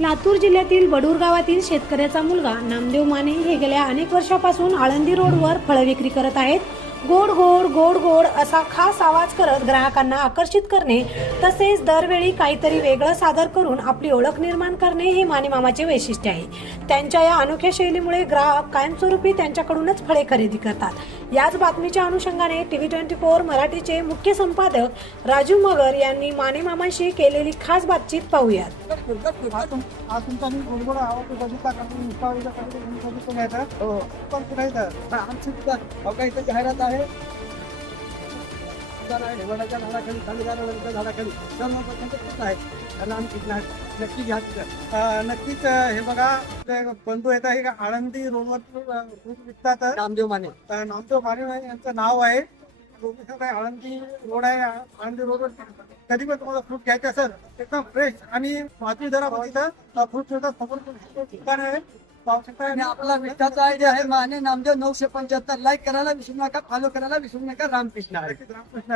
लातूर जिल्ह्यातील बडूर गावातील शेतकऱ्याचा मुलगा नामदेव माने हे गेल्या अनेक वर्षापासून आळंदी रोडवर फळ विक्री करत आहेत. गोड गोड गोड गोड असा खास आवाज करत ग्राहकांना आकर्षित करणे तसेच दरवेळी काहीतरी वेगळं सादर करून आपली ओळख निर्माण करणे हे माने मामाचे वैशिष्ट्य आहे. त्यांच्या या अनोख्या शैलीमुळे ग्राहक कायमस्वरूपी त्यांच्याकडूनच फळे खरेदी करतात. याच बातमीच्या अनुषंगाने टी व्ही ट्वेंटी फोर मराठीचे मुख्य संपादक राजू मगर यांनी मानेमामांशी केलेली खास बातचीत पाहूयात. हा तुम- हा तुमचा मी गोडगोड आवाज बघितला का तुम्ही तुम्ही बघितलं नाही का? हो पण आमची सुद्धा इथं जाहिरात आहे दुकान आहे वडाच्या झाडाखाली खाली वडाच्या झाडाखाली सर्व प्रकारचे खूप आहेत आम्ही नक्की घ्या तिथं अं, नक्कीच अं, हे बघा आपले बंधू येत आहे का आळंदी रोडवर अं, विकतात नामदेव माने नामदेव माने यांचं नाव आहे आहे आळंदी रोड आहे आळंदी रोडवर कधी पण तुम्हाला फ्रूट घ्यायचे असेल एकदम फ्रेश आणि वाजवी दरामध्ये फ्रूट मिळतात समोर ठिकाण आहे आणि आपला मिठाचा आयडिया आहे माने नामदेव नऊशे पंच्याहत्तर. लाईक करायला विसरू नका फॉलो करायला विसरू नका. रामकृष्ण आहे रामकृष्ण